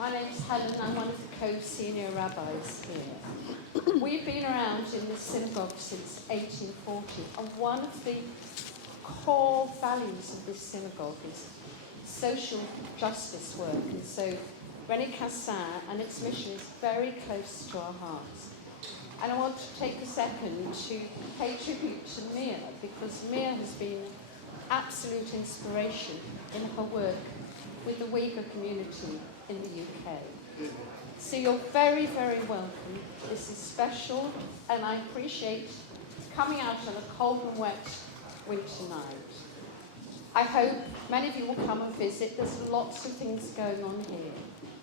My name's Helena. I'm one of the co-senior rabbis here. We've been around in this synagogue since 1840, and one of the core values of this synagogue is social justice work, and so René Cassin and its mission is very close to our hearts. And I want to take a second to pay tribute to Mia, because Mia has been absolute inspiration in her work with the Uyghur community in the UK. So you're very, very welcome. This is special, and I appreciate coming out on a cold and wet winter night. I hope many of you will come and visit. There's lots of things going on here.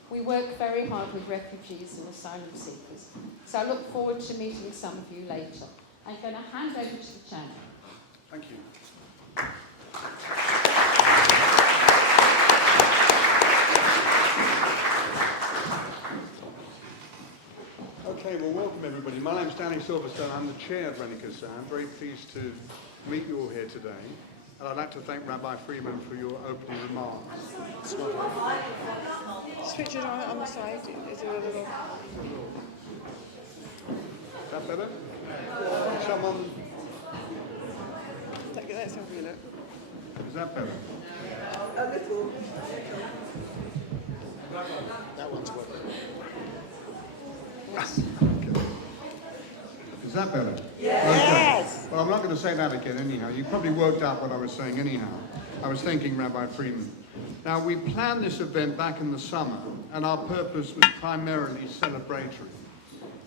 We work very hard with refugees and asylum seekers. So I look forward to meeting some of you later. I'm going to hand over to the chairman. Thank you. Okay, well, welcome everybody. My name's Danny Silverstone. I'm the chair of René Cassin. I'm very pleased to meet you all here today. And I'd like to thank Rabbi Freeman for your opening remarks. Switch it on the side. Is there a little... Is that better? Someone... Let's have a look. Is that better? A little. That one's working. Yes. Okay. Is that better? Yes! Okay. Well, I'm not going to say that again anyhow. You probably worked out what I was saying anyhow. I was thanking Rabbi Freeman. Now, we planned this event back in the summer, and our purpose was primarily celebratory.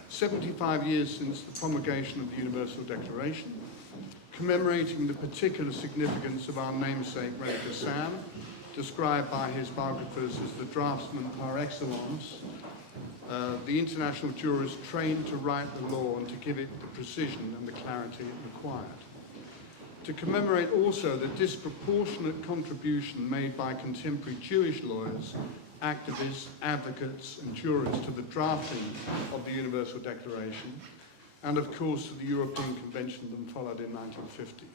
75 years since the promulgation of the Universal Declaration, commemorating the particular significance of our namesake, René Cassin, described by his biographers as the draftsman par excellence, the international jurist trained to write the law and to give it the precision and the clarity it required. To commemorate also the disproportionate contribution made by contemporary Jewish lawyers, activists, advocates and jurists to the drafting of the Universal Declaration, and of course to the European Convention that followed in 1950.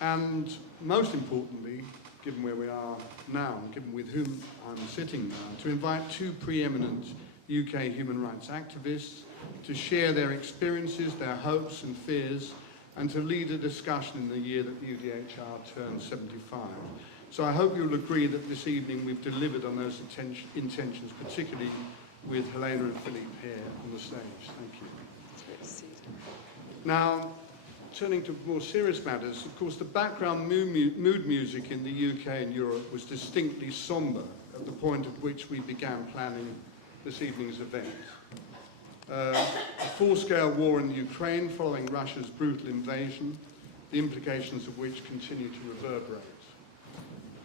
And most importantly, given where we are now, given with whom I'm sitting now, to invite two preeminent UK human rights activists to share their experiences, their hopes and fears, and to lead a discussion in the year that the UDHR turns 75. So I hope you'll agree that this evening we've delivered on those intentions, particularly with Helena and Philippe here on the stage. Thank you. Now, turning to more serious matters, of course, the background mood music in the UK and Europe was distinctly somber at the point at which we began planning this evening's event. A full-scale war in the Ukraine following Russia's brutal invasion, the implications of which continue to reverberate.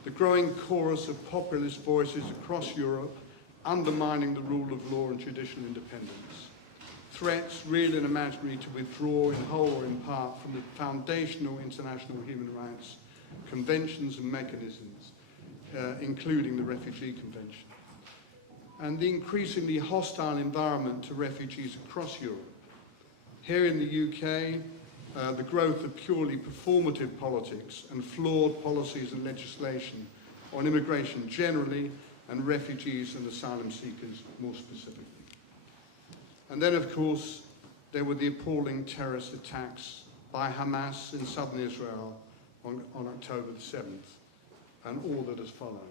The growing chorus of populist voices across Europe undermining the rule of law and judicial independence. Threats, real and imaginary, to withdraw in whole or in part from the foundational international human rights conventions and mechanisms, including the Refugee Convention. And the increasingly hostile environment to refugees across Europe. Here in the UK, the growth of purely performative politics and flawed policies and legislation on immigration generally, and refugees and asylum seekers more specifically. And then, of course, there were the appalling terrorist attacks by Hamas in southern Israel on October the 7th, and all that has followed.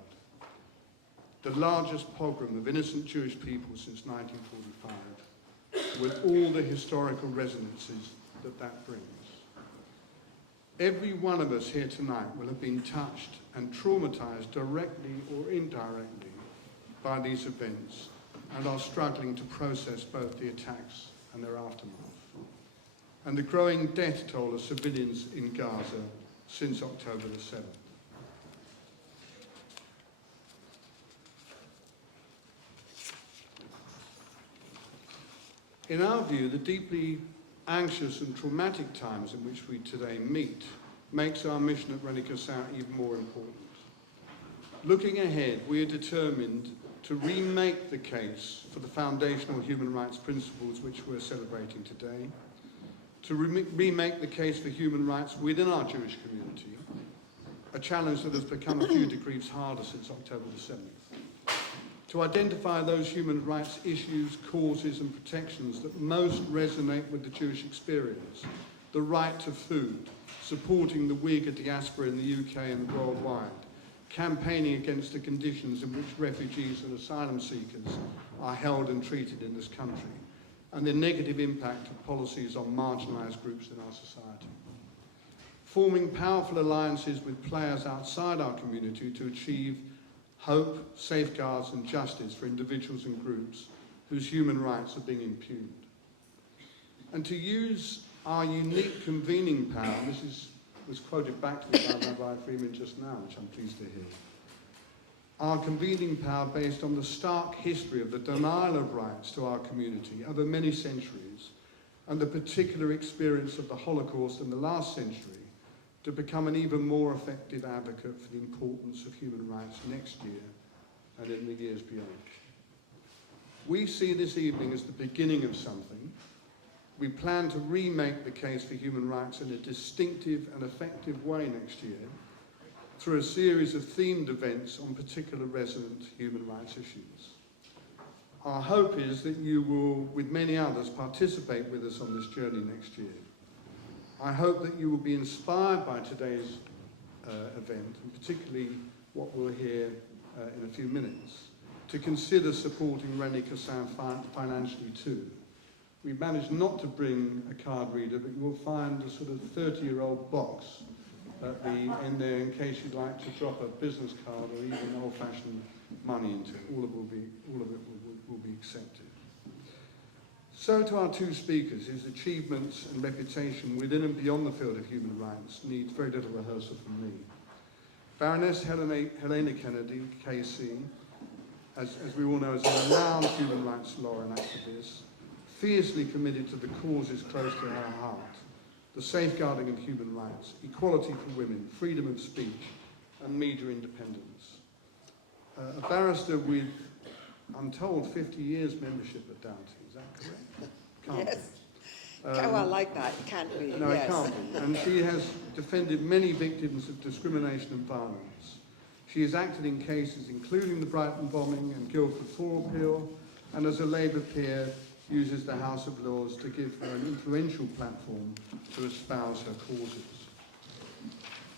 The largest pogrom of innocent Jewish people since 1945, with all the historical resonances that brings. Every one of us here tonight will have been touched and traumatized directly or indirectly by these events, and are struggling to process both the attacks and their aftermath. And the growing death toll of civilians in Gaza since October the 7th. In our view, the deeply anxious and traumatic times in which we today meet makes our mission at René Cassin even more important. Looking ahead, we are determined to remake the case for the foundational human rights principles which we're celebrating today, to remake the case for human rights within our Jewish community, a challenge that has become a few degrees harder since October the 7th, to identify those human rights issues, causes and protections that most resonate with the Jewish experience. The right to food, supporting the Uyghur diaspora in the UK and worldwide, campaigning against the conditions in which refugees and asylum seekers are held and treated in this country, and the negative impact of policies on marginalised groups in our society. Forming powerful alliances with players outside our community to achieve hope, safeguards and justice for individuals and groups whose human rights are being impugned. And to use our unique convening power, was quoted back to me by Rabbi Freeman just now, which I'm pleased to hear. Our convening power based on the stark history of the denial of rights to our community over many centuries and the particular experience of the Holocaust in the last century to become an even more effective advocate for the importance of human rights next year and in the years beyond. We see this evening as the beginning of something. We plan to remake the case for human rights in a distinctive and effective way next year through a series of themed events on particular resonant human rights issues. Our hope is that you will, with many others, participate with us on this journey next year. I hope that you will be inspired by today's event, and particularly what we'll hear in a few minutes, to consider supporting René Cassin financially too. We managed not to bring a card reader, but you will find a sort of 30-year-old box at the end there in case you'd like to drop a business card or even old-fashioned money into it. All of it will be accepted. So to our two speakers, whose achievements and reputation within and beyond the field of human rights needs very little rehearsal from me. Baroness Helena Kennedy, KC, as we all know, is a renowned human rights lawyer and activist, fiercely committed to the causes close to her heart, the safeguarding of human rights, equality for women, freedom of speech, and media independence. A barrister with, I'm told, 50 years membership at Doughty, is that correct? Can't Yes. be. I like that, can't we? No, yes. it can't be. And she has defended many victims of discrimination and violence. She has acted in cases including the Brighton bombing and Guildford 4 appeal, and as a Labour peer, uses the House of Lords to give her an influential platform to espouse her causes.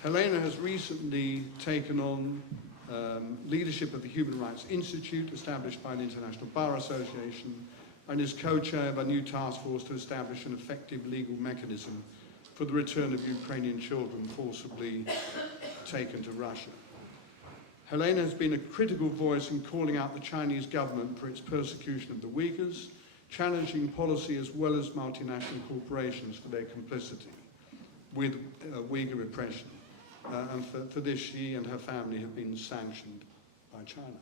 Helena has recently taken on leadership of the Human Rights Institute, established by the International Bar Association, and is co-chair of a new task force to establish an effective legal mechanism for the return of Ukrainian children forcibly taken to Russia. Helena has been a critical voice in calling out the Chinese government for its persecution of the Uyghurs, challenging policy as well as multinational corporations for their complicity with Uyghur repression. And for this, she and her family have been sanctioned by China.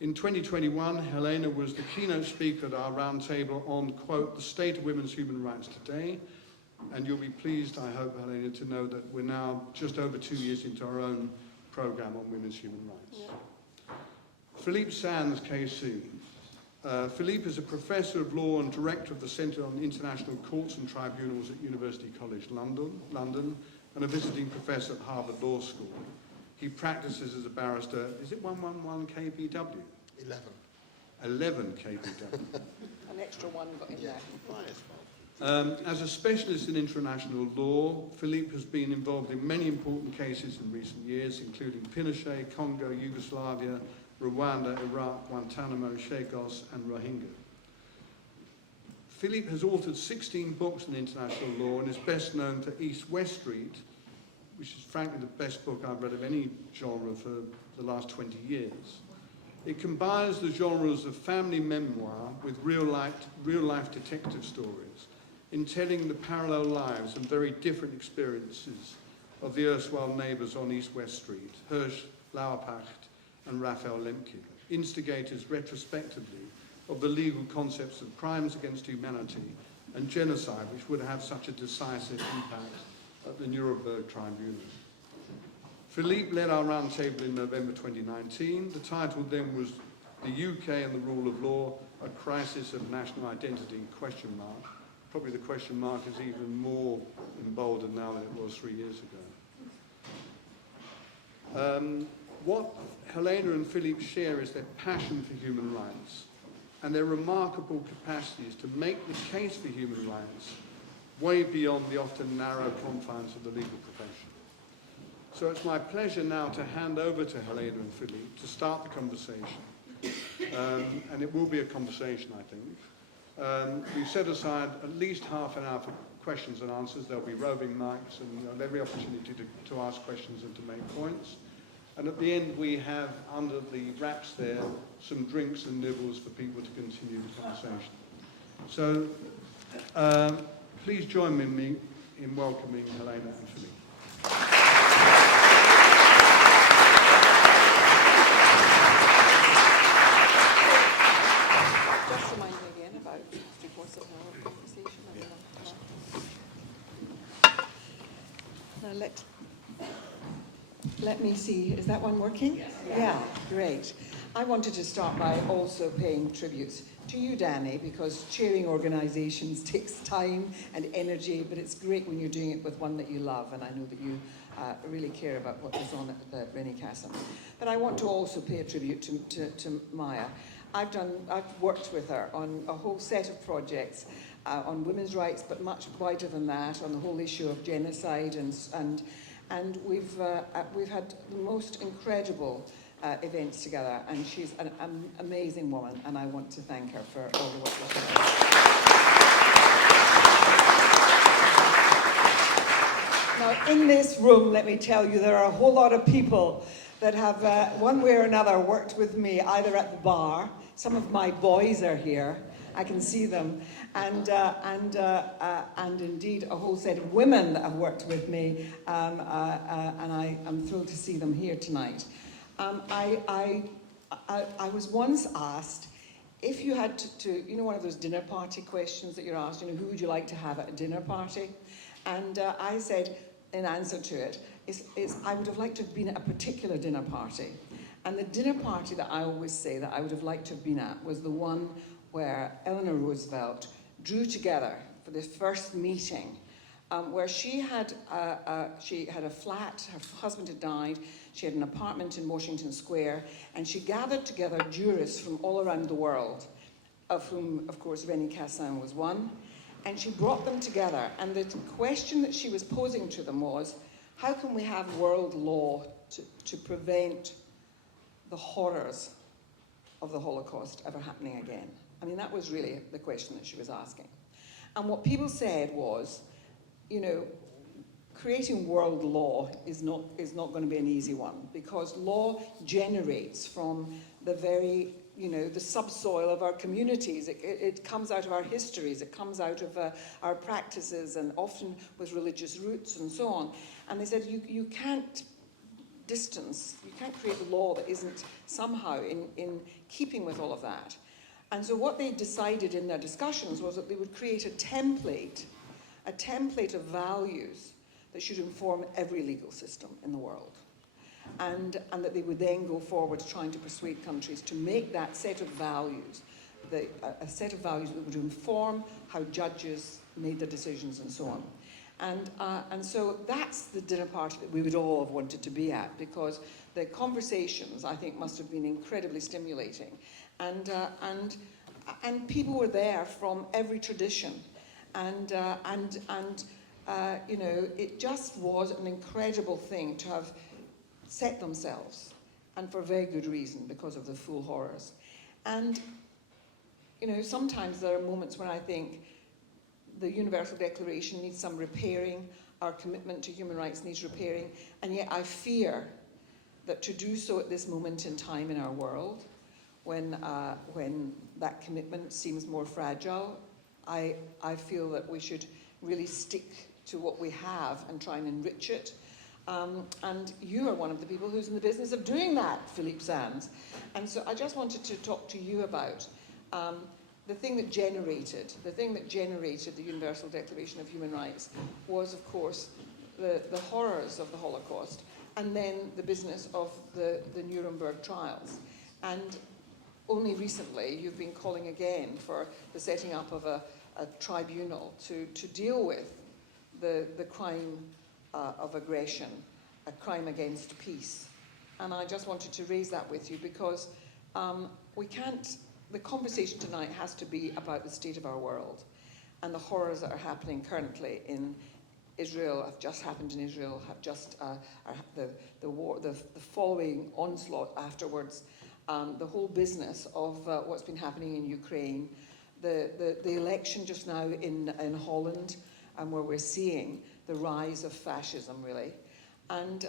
In 2021, Helena was the keynote speaker at our roundtable on, quote, the state of women's human rights today. And you'll be pleased, I hope, Helena, to know that we're now just over 2 years into our own programme on women's human rights. Yeah. Philippe Sands, KC. Philippe is a professor of law and director of the Centre on International Courts and Tribunals at University College London, and a visiting professor at Harvard Law School. He practices as a barrister. Is it 111 KBW? 11 KBW. An extra one got in there. As a specialist in international law, Philippe has been involved in many important cases in recent years, including Pinochet, Congo, Yugoslavia, Rwanda, Iraq, Guantanamo, Chagos, and Rohingya. Philippe has authored 16 books in international law and is best known for East-West Street, which is frankly the best book I've read of any genre for the last 20 years. It combines the genres of family memoir with real-life detective stories, in telling the parallel lives and very different experiences of the erstwhile neighbours on East-West Street, Hirsch, Lauerpacht, and Raphael Lemke, instigators retrospectively of the legal concepts of crimes against humanity and genocide, which would have such a decisive impact at the Nuremberg Tribunal. Philippe led our roundtable in November 2019. The title then was The UK and the Rule of Law, a Crisis of National Identity, ? Probably the question mark is even more emboldened now than it was 3 years ago. What Helena and Philippe share is their passion for human rights and their remarkable capacities to make the case for human rights way beyond the often narrow confines of the legal profession. So it's my pleasure now to hand over to Helena and Philippe to start the conversation. And it will be a conversation, I think. We've set aside at least half an hour for questions and answers. There'll be roving mics and every opportunity to ask questions and to make points. And at the end, we have, under the wraps there, some drinks and nibbles for people to continue the conversation. So please join me in welcoming Helena and Philippe. Just remind me again about 3/4 of an hour conversation. Now let me see, is that one working? Yes. Yeah, great. I wanted to start by also paying tributes to you, Danny, because chairing organisations takes time and energy, but it's great when you're doing it with one that you love, and I know that you really care about what goes on at René Cassin. But I want to also pay a tribute to Maya. I've worked with her on a whole set of projects on women's rights, but much wider than that, on the whole issue of genocide, and we've had the most incredible events together, and she's an amazing woman, and I want to thank her for all the work that she does. Now, in this room, let me tell you, there are a whole lot of people that have, one way or another, worked with me, either at the bar. Some of my boys are here. I can see them, and indeed a whole set of women that have worked with me, and I am thrilled to see them here tonight. I was once asked if you had to, you know, one of those dinner party questions that you're asked, you know, who would you like to have at a dinner party? And I said, in answer to it, is I would have liked to have been at a particular dinner party. And the dinner party that I always say that I would have liked to have been at was the one where Eleanor Roosevelt drew together for this first meeting, where she had a flat, her husband had died, she had an apartment in Washington Square, and she gathered together jurists from all around the world, of whom, of course, René Cassin was one, and she brought them together, and the question that she was posing to them was, how can we have world law to prevent the horrors of the Holocaust ever happening again? I mean, that was really the question that she was asking. And what people said was, you know, creating world law is not going to be an easy one, because law generates from the very, you know, the subsoil of our communities. It comes out of our histories, it comes out of our practices, and often with religious roots and so on. And they said, you can't create a law that isn't somehow in keeping with all of that. And so what they decided in their discussions was that they would create a template of values that should inform every legal system in the world. And that they would then go forward trying to persuade countries to make that set of values, a set of values that would inform how judges made their decisions and so on. And so that's the dinner party that we would all have wanted to be at, because the conversations, I think, must have been incredibly stimulating. And people were there from every tradition. And you know, it just was an incredible thing to have set themselves, and for very good reason, because of the full horrors. And, you know, sometimes there are moments when I think the Universal Declaration needs some repairing, our commitment to human rights needs repairing, and yet I fear that to do so at this moment in time in our world, when that commitment seems more fragile, I feel that we should really stick to what we have and try and enrich it. And you are one of the people who's in the business of doing that, Philippe Sands. And so I just wanted to talk to you about the thing that generated the Universal Declaration of Human Rights was, of course, the horrors of the Holocaust, and then the business of the Nuremberg trials. And only recently you've been calling again for the setting up of a tribunal to deal with the crime of aggression, a crime against peace, And I just wanted to raise that with you because we can't, the conversation tonight has to be about the state of our world and the horrors that are happening currently in Israel, have just happened in Israel, have just the war, the following onslaught afterwards, the whole business of what's been happening in Ukraine, the election just now in Holland, where we're seeing the rise of fascism, really, and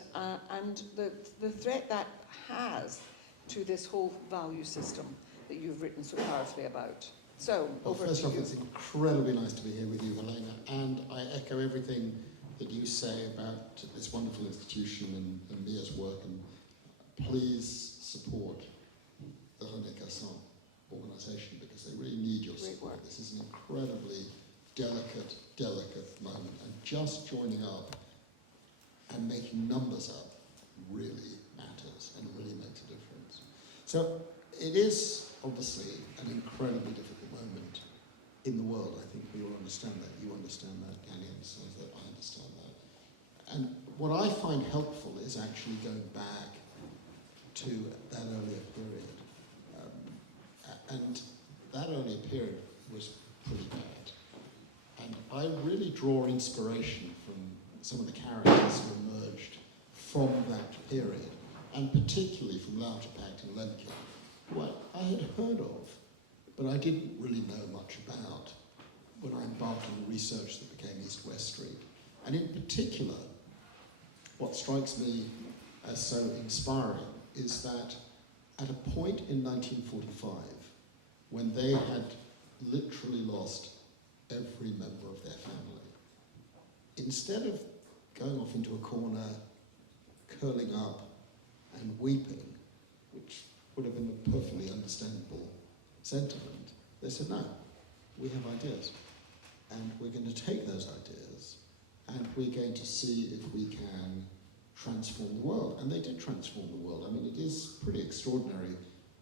the threat that has to this whole value system that you've written so powerfully about. So, over first to off, you. it's incredibly nice to be here with you, Helena, and I echo everything that you say about this wonderful institution and Mia's work, and please support the René Cassin organisation because they really need your Great support. work. This is an incredibly delicate moment, and just joining up and making numbers up really matters and really makes a difference. So it is obviously an incredibly difficult moment in the world. I think we all understand that. You understand that, Danny understands that, I understand that. And what I find helpful is actually going back to that earlier period. And that earlier period was pretty bad. And I really draw inspiration from some of the characters who emerged from that period, and particularly from Lauterpacht and Lemke, who I had heard of, but I didn't really know much about when I embarked on the research that became East-West Street. And in particular, what strikes me as so inspiring is that at a point in 1945, when they had literally lost every member of their family, instead of going off into a corner, curling up and weeping, which would have been a perfectly understandable sentiment, they said, no, we have ideas. And we're going to take those ideas and we're going to see if we can transform the world. And they did transform the world. I mean, it is pretty extraordinary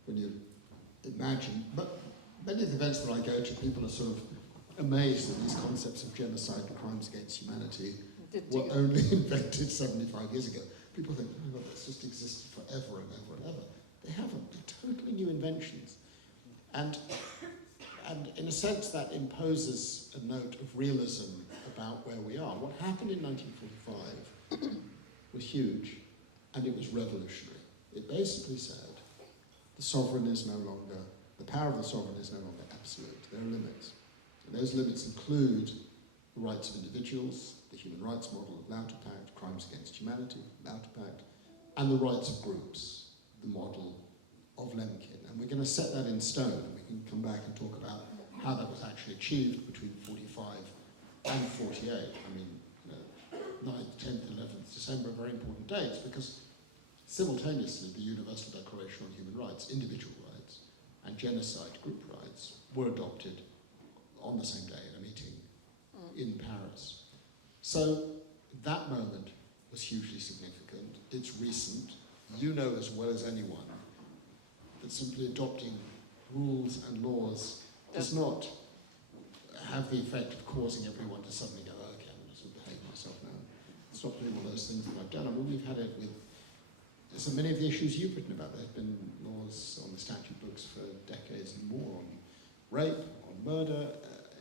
when you imagine, but many of the events that I go to, people are sort of amazed that these concepts of genocide and crimes against humanity were only invented 75 years ago. People think, oh my God, that's just existed forever and ever and ever. They haven't. They're totally new inventions. And in a sense, that imposes a note of realism about where we are. What happened in 1945 was huge, and it was revolutionary. It basically said, the sovereign is no longer, the power of the sovereign is no longer absolute. There are limits. And those limits include the rights of individuals, the human rights model of Lauterpacht, crimes against humanity, Lauterpacht, and the rights of groups, the model of Lemkin. And we're going to set that in stone, and we can come back and talk about how that was actually achieved between 45 and 48. I mean, 9th, 10th, 11th December are very important dates because simultaneously the Universal Declaration on Human Rights, individual rights, and genocide, group rights, were adopted on the same day in a meeting in Paris. So that moment was hugely significant. It's recent. You know as well as anyone that simply adopting rules and laws does not have the effect of causing everyone to suddenly go, okay, I'm going to sort of behave myself now. It's not really one of those things that I've done. I mean, we've had it with so many of the issues you've written about. There have been laws on the statute books for decades and more on rape, on murder.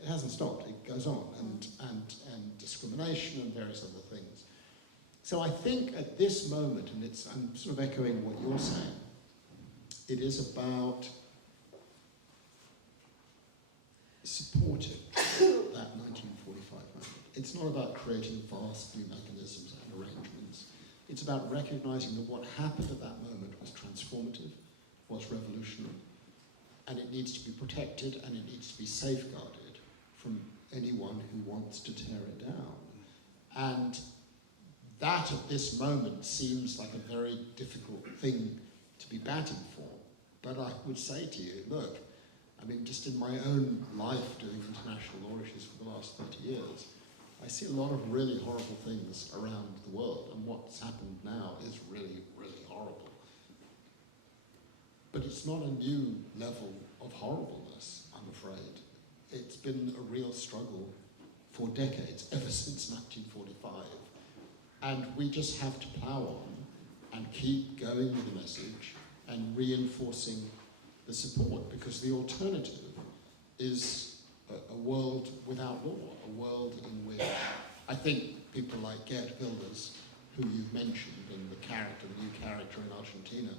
It hasn't stopped. It goes on, and discrimination and various other things. So I think at this moment, and I'm sort of echoing what you're saying, it is about supporting that 1945 moment. It's not about creating vast new mechanisms and arrangements. It's about recognizing that what happened at that moment was transformative, was revolutionary, and it needs to be protected and it needs to be safeguarded from anyone who wants to tear it down. And that at this moment seems like a very difficult thing to be batting for. But I would say to you, look, I mean, just in my own life doing international law issues for the last 30 years, I see a lot of really horrible things around the world, and what's happened now is really, really horrible. But it's not a new level of horribleness, I'm afraid. It's been a real struggle for decades, ever since 1945. And we just have to plough on and keep going with the message and reinforcing the support, because the alternative is a world without law, a world in which I think people like Geert Wilders, who you've mentioned, and the new character in Argentina,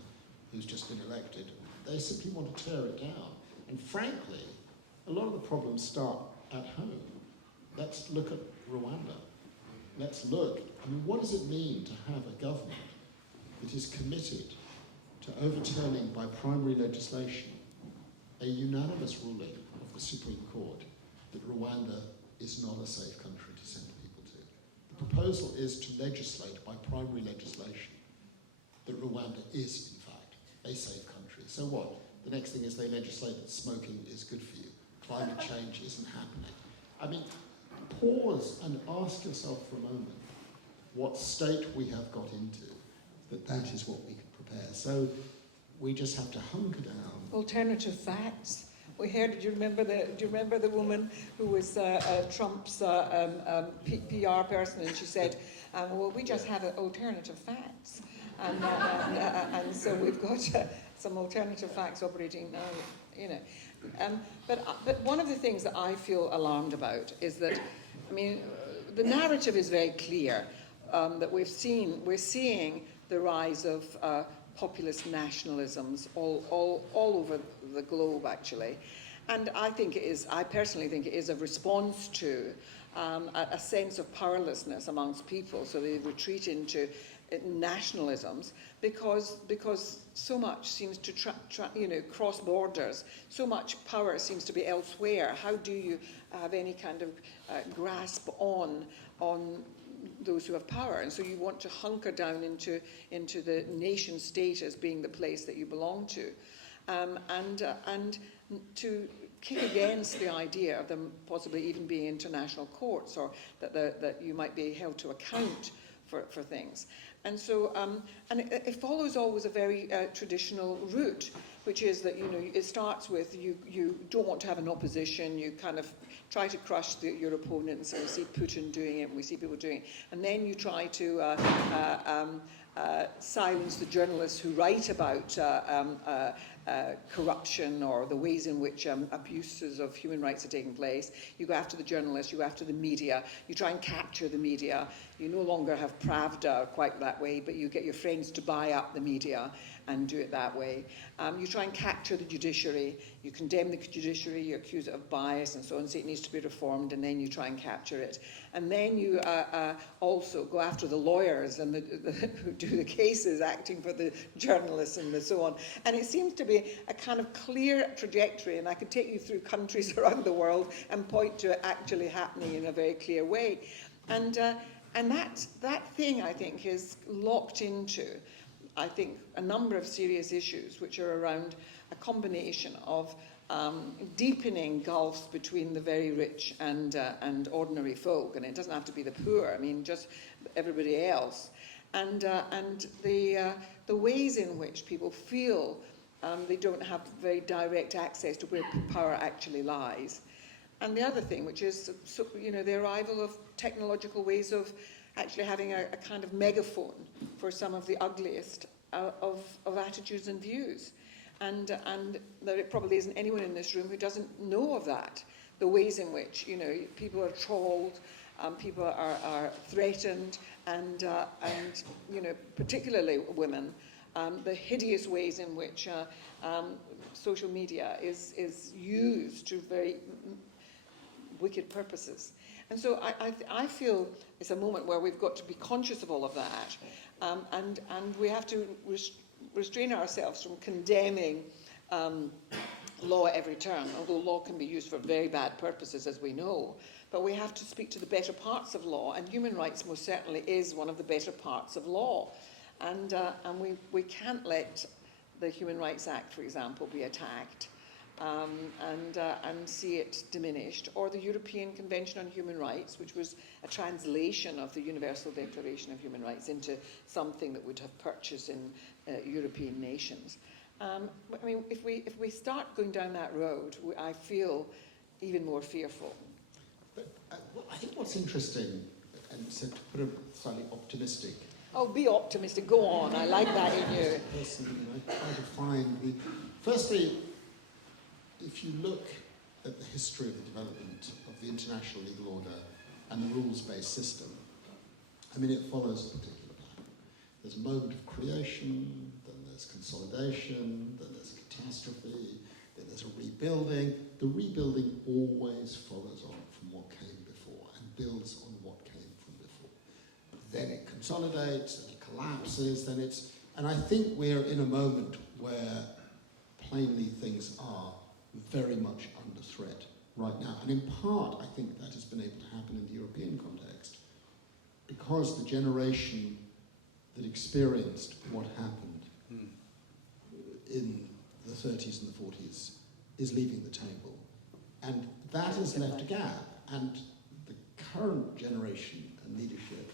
who's just been elected, they simply want to tear it down. And frankly, a lot of the problems start at home. Let's look at Rwanda. Let's look, I mean, what does it mean to have a government that is committed to overturning by primary legislation a unanimous ruling of the Supreme Court that Rwanda is not a safe country to send people to? The proposal is to legislate by primary legislation that Rwanda is, in fact, a safe country. So what? The next thing is they legislate that smoking is good for you. Climate change isn't happening. I mean, pause and ask yourself for a moment what state we have got into, that is what we can prepare. So we just have to hunker down. Alternative facts. We heard. Do you remember the woman who was Trump's PR person, and she said, "Well, we just have alternative facts," and so we've got some alternative facts operating now. You know, but one of the things that I feel alarmed about is that, I mean, the narrative is very clear that we're seeing the rise of populist nationalisms all over the globe, actually. And I personally think it is a response to a sense of powerlessness amongst people, so they retreat into nationalisms because so much seems to cross borders. So much power seems to be elsewhere. How do you have any kind of grasp on those who have power? And so you want to hunker down into the nation state as being the place that you belong to, and to kick against the idea of them possibly even being international courts, or that you might be held to account for things. And so, and it follows always a very traditional route, which is that, it starts with you don't want to have an opposition, you kind of try to crush your opponents, and we see Putin doing it, and we see people doing it, and then you try to silence the journalists who write about corruption or the ways in which abuses of human rights are taking place. You go after the journalists, you go after the media, you try and capture the media. You no longer have Pravda quite that way, but you get your friends to buy up the media and do it that way. You try and capture the judiciary, you condemn the judiciary, you accuse it of bias and so on, say it needs to be reformed, and then you try and capture it. And then you also go after the lawyers and who do the cases, acting for the journalists and so on. And it seems to be a kind of clear trajectory, and I could take you through countries around the world and point to it actually happening in a very clear way. And that thing, I think, is locked into, I think, a number of serious issues which are around a combination of deepening gulfs between the very rich and ordinary folk, and it doesn't have to be the poor. I mean, just everybody else, and the ways in which people feel they don't have very direct access to where power actually lies, and the other thing, which is the arrival of technological ways of actually having a kind of megaphone for some of the ugliest of attitudes and views. And there probably isn't anyone in this room who doesn't know of that, the ways in which people are trolled, people are threatened, and particularly women, the hideous ways in which social media is used to very wicked purposes. And so I feel it's a moment where we've got to be conscious of all of that, and we have to restrain ourselves from condemning law at every turn, although law can be used for very bad purposes, as we know. But we have to speak to the better parts of law, and human rights most certainly is one of the better parts of law. And we can't let the Human Rights Act, for example, be attacked and see it diminished, or the European Convention on Human Rights, which was a translation of the Universal Declaration of Human Rights into something that would have purchase in European nations. I mean, if we start going down that road, I feel even more fearful. But I think what's interesting, and so to put a slightly optimistic Oh, be optimistic. Go on. I like that in you. Personally, I try to find firstly, if you look at the history of the development of the international legal order and the rules-based system, I mean, it follows a particular pattern. There's a moment of creation, then there's consolidation, then there's catastrophe, then there's a rebuilding. The rebuilding always follows on from what came before and builds on what came from before. Then it consolidates, then it collapses, then it's... And I think we're in a moment where plainly things are very much under threat right now. And in part, I think that has been able to happen in the European context because the generation that experienced what happened in the 30s and the 40s is leaving the table. And that has left a gap. And the current generation and leadership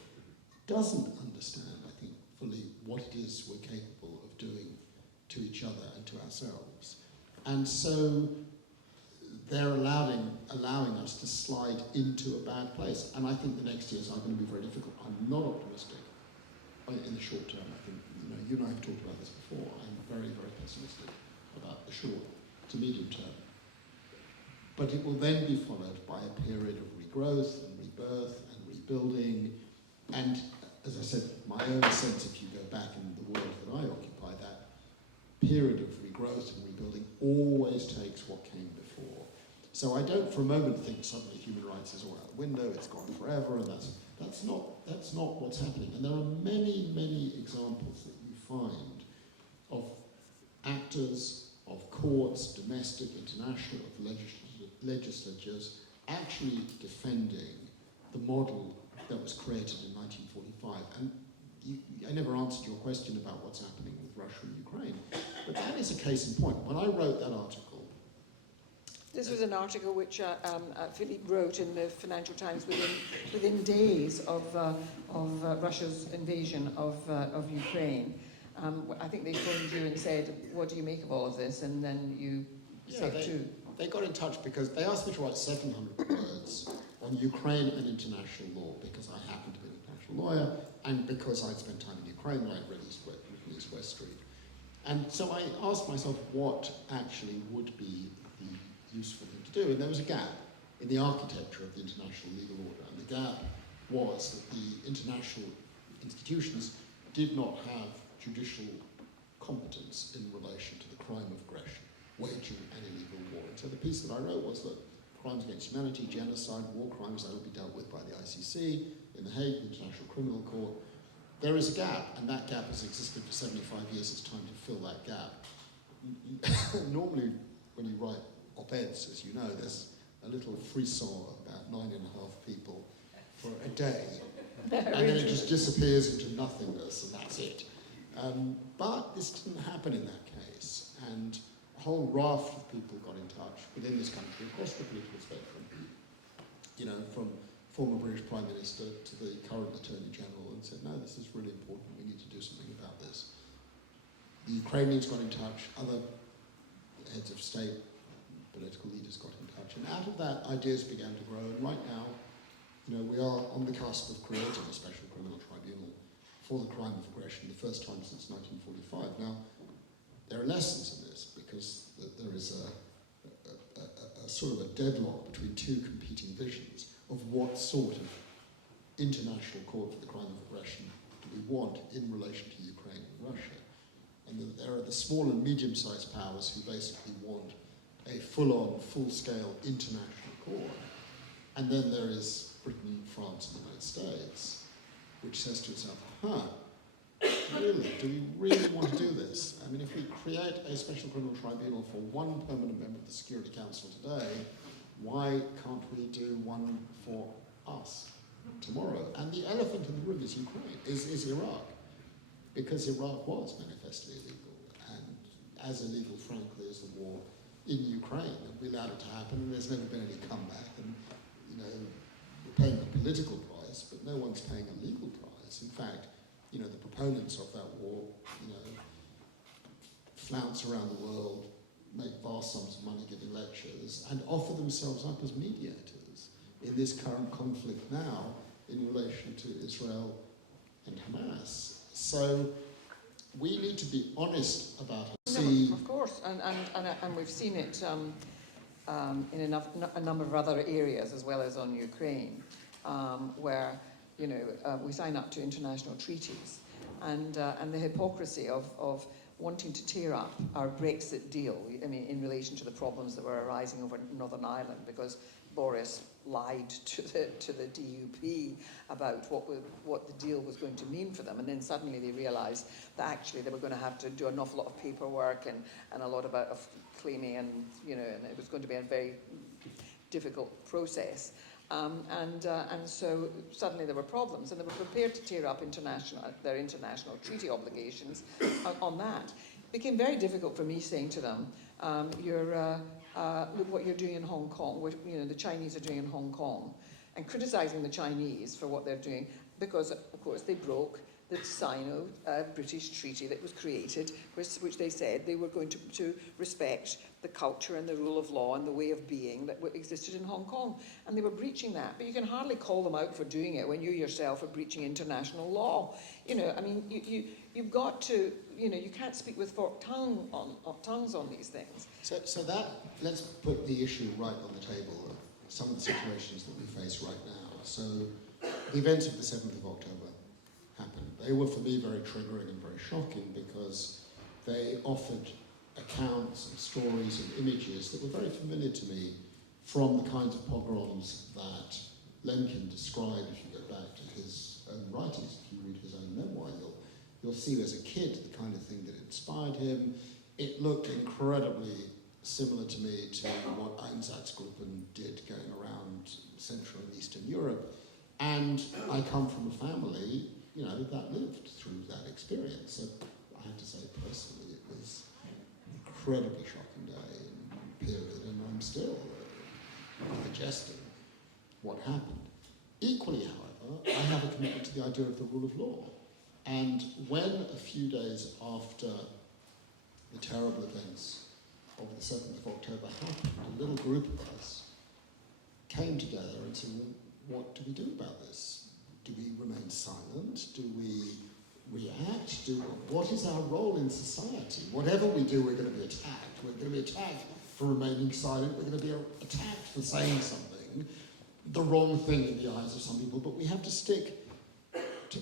doesn't understand, I think, fully what it is we're capable of doing to each other and to ourselves. And so they're allowing us to slide into a bad place. And I think the next years are going to be very difficult. I'm not optimistic in the short term. I think, you and I have talked about this before. I'm very, very pessimistic about the short to medium term. But it will then be followed by a period of regrowth and rebirth and rebuilding. And as I said, my own sense, if you go back in the world that I occupy, that period of regrowth and rebuilding always takes what came before. So I don't for a moment think suddenly human rights is all out the window, it's gone forever, and that's not what's happening. And there are many, many examples that you find of actors, of courts, domestic, international, of legislatures, actually defending the model that was created in 1945. And I never answered your question about what's happening with Russia and Ukraine, but that is a case in point. When I wrote that article... This was an article which Philippe wrote in the Financial Times within days of Russia's invasion of Ukraine. I think they phoned you and said, what do you make of all of this? And then you said too. They got in touch because they asked me to write 700 words on Ukraine and international law because I happen to be an international lawyer and because I'd spent time in Ukraine when I'd written East West Street. And so I asked myself what actually would be the useful thing to do, and there was a gap in the architecture of the international legal order, and the gap was that the international institutions did not have judicial competence in relation to the crime of aggression, waging an illegal war. And so the piece that I wrote was that crimes against humanity, genocide, war crimes, that would be dealt with by the ICC, in The Hague, the International Criminal Court. There is a gap, and that gap has existed for 75 years. It's time to fill that gap. Normally, when you write op-eds, as you know, there's a little frisson of about 9.5 people for a day, and then it just disappears into nothingness, and that's it. But this didn't happen in that case, and a whole raft of people got in touch within this country, across the political spectrum, from former British Prime Minister to the current Attorney General, and said, no, this is really important, we need to do something about this. The Ukrainians got in touch, other heads of state, political leaders got in touch, and out of that, ideas began to grow, and right now, we are on the cusp of creating a special criminal tribunal for the crime of aggression, the first time since 1945. Now, there are lessons in this, because there is a sort of a deadlock between two competing visions of what sort of international court for the crime of aggression do we want in relation to Ukraine and Russia. And there are the small and medium-sized powers who basically want a full-on, full-scale international court. And then there is Britain, France, and the United States, which says to itself, really, do we really want to do this? I mean, if we create a special criminal tribunal for one permanent member of the Security Council today, why can't we do one for us tomorrow? And the elephant in the room is Ukraine, is Iraq, because Iraq was manifestly illegal, and as illegal, frankly, as the war in Ukraine, and we allowed it to happen, and there's never been any comeback, and we're paying a political price, but no one's paying a legal price. In fact, the proponents of that war, flounce around the world, make vast sums of money giving lectures, and offer themselves up as mediators in this current conflict now in relation to Israel and Hamas. So we need to be honest about it. No, of course, and we've seen it in a number of other areas as well as on Ukraine, where we sign up to international treaties, and the hypocrisy of wanting to tear up our Brexit deal. I mean, in relation to the problems that were arising over Northern Ireland, because Boris lied to the DUP about what the deal was going to mean for them, and then suddenly they realised that actually they were going to have to do an awful lot of paperwork and a lot of claiming, and and it was going to be a very difficult process. And so suddenly there were problems, and they were prepared to tear up their international treaty obligations on that. It became very difficult for me saying to them, look what you're doing in Hong Kong, what the Chinese are doing in Hong Kong, and criticising the Chinese for what they're doing, because of course they broke the Sino-British treaty that was created, which they said they were going to respect the culture and the rule of law and the way of being that existed in Hong Kong. And they were breaching that. But you can hardly call them out for doing it when you yourself are breaching international law. I mean, you've got to, you can't speak with forked tongues on these things. So that, let's put the issue right on the table of some of the situations that we face right now. So the events of the 7th of October happened. They were, for me, very triggering and very shocking because they offered accounts and stories and images that were very familiar to me from the kinds of pogroms that Lemkin described. If you go back to his own writings, if you read his own memoir, you'll see as a kid the kind of thing that inspired him. It looked incredibly similar to me to what Einsatzgruppen did going around Central and Eastern Europe. And I come from a family that lived through that experience. So I have to say personally, it was an incredibly shocking day and period, and I'm still digesting what happened. Equally, however, I have a commitment to the idea of the rule of law. And when a few days after the terrible events of the 7th of October happened, a little group of us came together and said, well, what do we do about this? Do we remain silent? Do we react? What is our role in society? Whatever we do, we're going to be attacked. We're going to be attacked for remaining silent. We're going to be attacked for saying something, the wrong thing in the eyes of some people, but we have to stick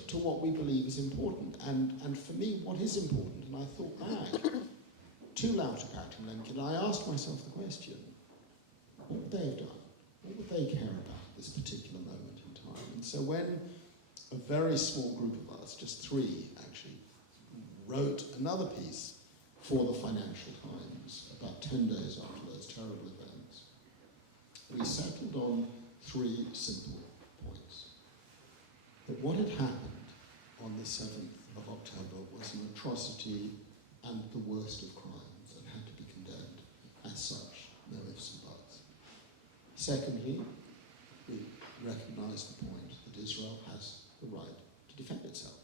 to what we believe is important. And for me, what is important, and I thought back to Lauterpacht and Lemkin, I asked myself the question, what would they have done? What would they care about at this particular moment in time? And so when a very small group of us, just 3 actually, wrote another piece for the Financial Times about 10 days after those terrible events, we settled on 3 simple points. That what had happened on the 7th of October was an atrocity and the worst of crimes and had to be condemned as such, no ifs and buts. Secondly, we recognised the point that Israel has the right to defend itself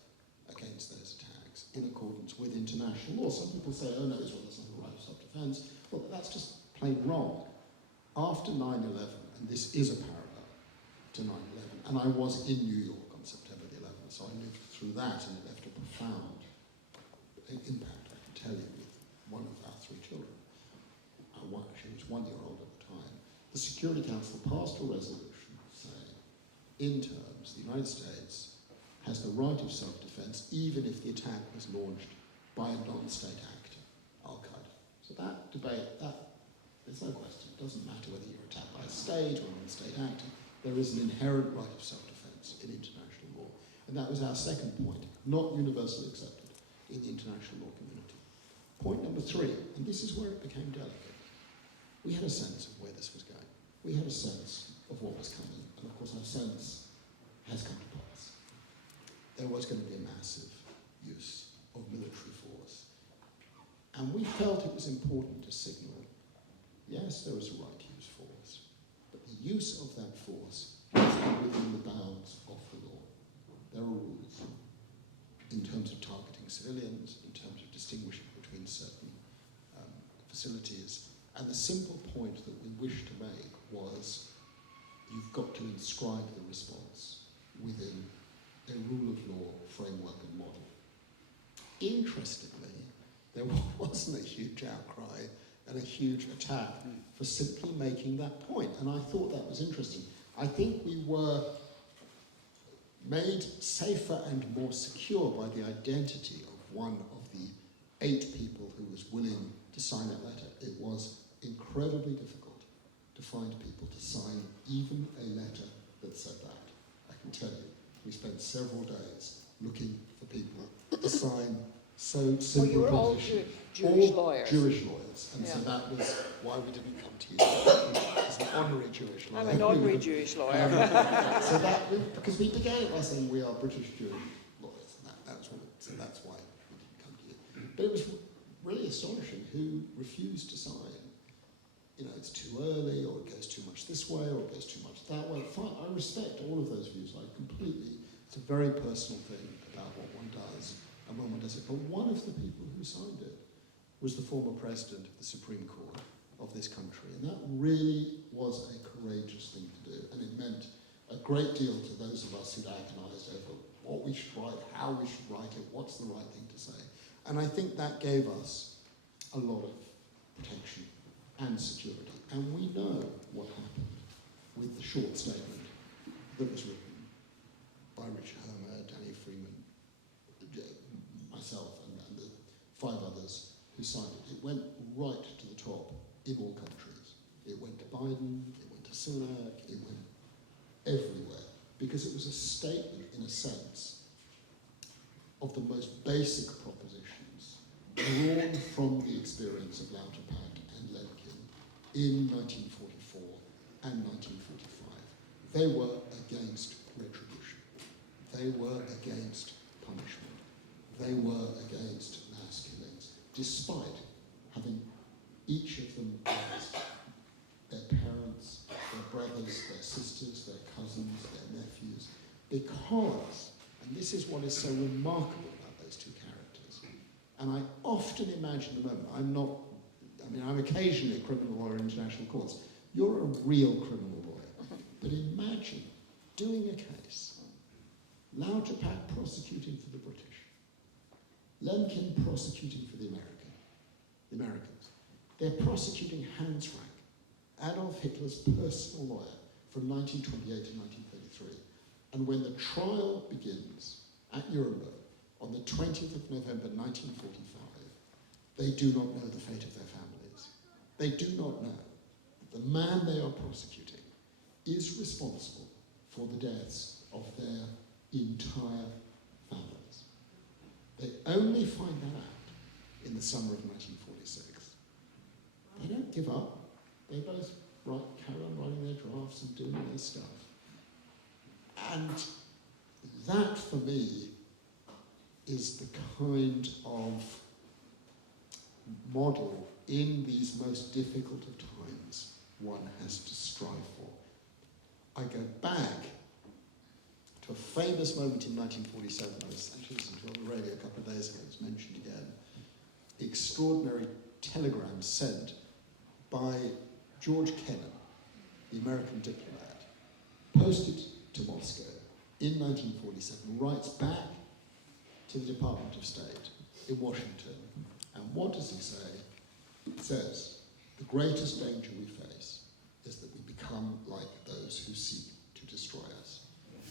against those attacks in accordance with international law. Some people say, oh no, Israel doesn't have the right of self-defence. Well, that's just plain wrong. After 9/11, and this is a parallel to 9/11, and I was in New York on September the 11th, so I lived through that, and it left a profound impact, I can tell you, with one of our 3 children. She was 1-year-old at the time. The Security Council passed a resolution saying, in terms, the United States has the right of self-defense even if the attack was launched by a non-state actor, Al-Qaeda. So that debate, there's no question. It doesn't matter whether you're attacked by a state or a non-state actor. There is an inherent right of self-defense in international law. And that was our second point, not universally accepted in the international law community. Point number 3, and this is where it became delicate. We had a sense of where this was going. We had a sense of what was coming. And of course, our sense has come to pass. There was going to be a massive use of military force. And we felt it was important to signal, yes, there is a right to use force, but the use of that force is within the bounds of the law. There are rules in terms of targeting civilians, in terms of distinguishing between certain facilities. And the simple point that we wished to make was, you've got to inscribe the response within a rule of law framework and model. Interestingly, there wasn't a huge outcry and a huge attack for simply making that point. And I thought that was interesting. I think we were made safer and more secure by the identity of one of the 8 people who was willing to sign that letter. It was incredibly difficult to find people to sign even a letter that said that. I can tell you, we spent several days looking for people to sign so simple. Well, you were all Jewish lawyers. Jewish lawyers, and so that was why we didn't come to you as an honorary Jewish lawyer. I'm an honorary Jewish lawyer. Because we began it by saying we are British Jewish lawyers, and so that's why we didn't come to you. But it was really astonishing who refused to sign. You know, it's too early, or it goes too much this way, or it goes too much that way. Fine, I respect all of those views. It's a very personal thing about what one does and when one does it. But one of the people who signed it was the former president of the Supreme Court of this country. And that really was a courageous thing to do. And it meant a great deal to those of us who'd agonized over what we should write, how we should write it, what's the right thing to say. And I think that gave us a lot of protection and security. And we know what happened with the short statement that was written by Richard Helena, Danny Freeman, myself, and the 5 others who signed it. It went right to the top in all countries. It went to Biden, it went to Sunak, it went everywhere, because it was a statement, in a sense, of the most basic propositions drawn from the experience of Lauterpacht and Lemkin in 1944 and 1945. They were against retribution. They were against punishment. They were against mass killings, despite having each of them lost their parents, their brothers, their sisters, their cousins, their nephews, because, and this is what is so remarkable about those 2 characters, and I often imagine the moment, I'm occasionally a criminal lawyer in international courts. You're a real criminal lawyer. But imagine doing a case, Lauterpacht prosecuting for the British, Lemkin prosecuting for the Americans. They're prosecuting Hans Frank, Adolf Hitler's personal lawyer, from 1928 to 1933. And when the trial begins at Nuremberg on the 20th of November 1945, they do not know the fate of their families. They do not know that the man they are prosecuting is responsible for the deaths of their entire families. They only find that out in the summer of 1946. They don't give up. They both carry on writing their drafts and doing their stuff. And that, for me, is the kind of model in these most difficult of times one has to strive for. I go back to a famous moment in 1947. I was actually listening to it on the radio a couple of days ago. It was mentioned again. Extraordinary telegram sent by George Kennan, the American diplomat, posted to Moscow in 1947, writes back to the Department of State in Washington. And what does he say? It says, the greatest danger we face is that we become like those who seek to destroy us.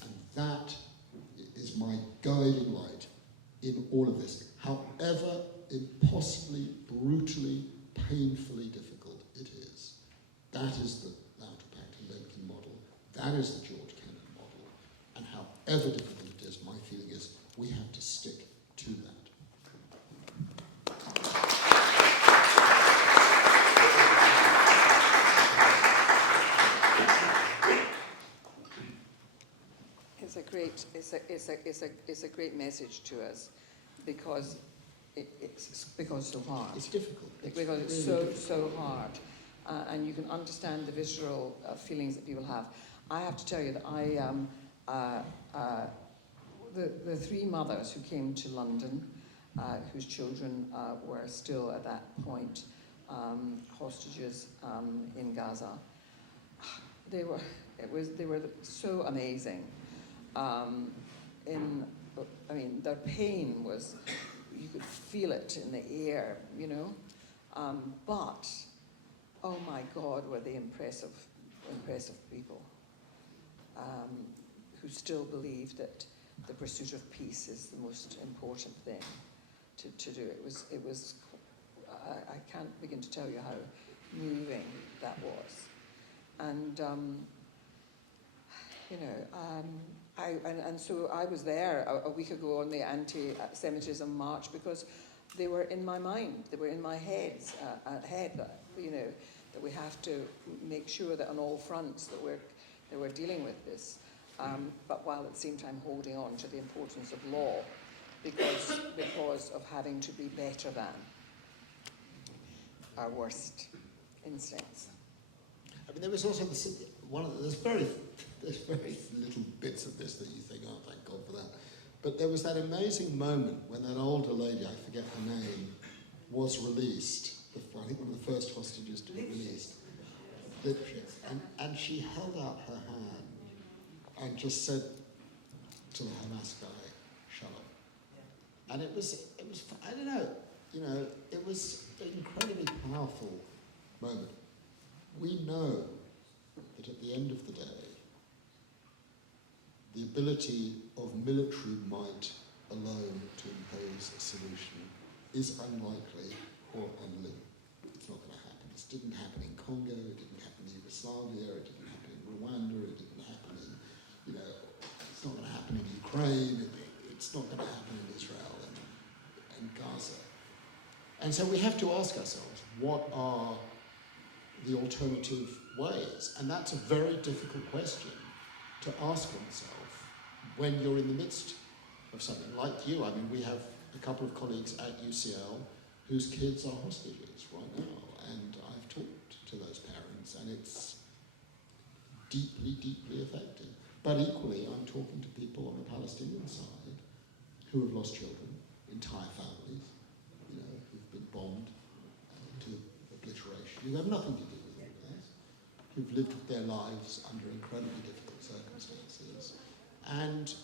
And that is my guiding light in all of this. However impossibly, brutally, painfully difficult it is, that is the Lauterpacht and Lemkin model. That is the George Kennan model. And however difficult it is, my feeling is we have to stick to that. It's a great message to us, because it's so hard. It's difficult. Because it's so hard, and you can understand the visceral feelings that people have. I have to tell you that the 3 mothers who came to London, whose children were still at that point hostages in Gaza, they were so amazing. Their pain was, you could feel it in the air, you know. But, oh my God, were they impressive people who still believe that the pursuit of peace is the most important thing to do. It was. I can't begin to tell you how moving that was, and you know, and so I was there a week ago on the anti-Semitism march because they were in my mind, they were in my head that, you know, that we have to make sure that on all fronts that we're dealing with this, but while at the same time holding on to the importance of law, because of having to be better than our worst instincts. I mean, there was also there's very little bits of this that you think, oh, thank God for that. But there was that amazing moment when that older lady, I forget her name, was released. I think one of the first hostages to be released. And she held out her hand and just said to the Hamas guy, "Shalom." And it was I don't know, you know, it was an incredibly powerful moment. We know that at the end of the day, the ability of military might alone to impose a solution is unlikely or unlikely. It's not going to happen. It didn't happen in Congo, it didn't happen in Yugoslavia, it didn't happen in Rwanda, it didn't happen in, you know, it's not going to happen in Ukraine, it's not going to happen in Israel and Gaza. And so we have to ask ourselves, what are the alternative ways? And that's a very difficult question to ask oneself when you're in the midst of something like you. I mean, we have a couple of colleagues at UCL whose kids are hostages right now, and I've talked to those parents, and it's deeply, deeply affecting. But equally, I'm talking to people on the Palestinian side who have lost children, entire families, you know, who've been bombed to obliteration, who have nothing to do with all that, who've lived their lives under incredibly difficult circumstances. And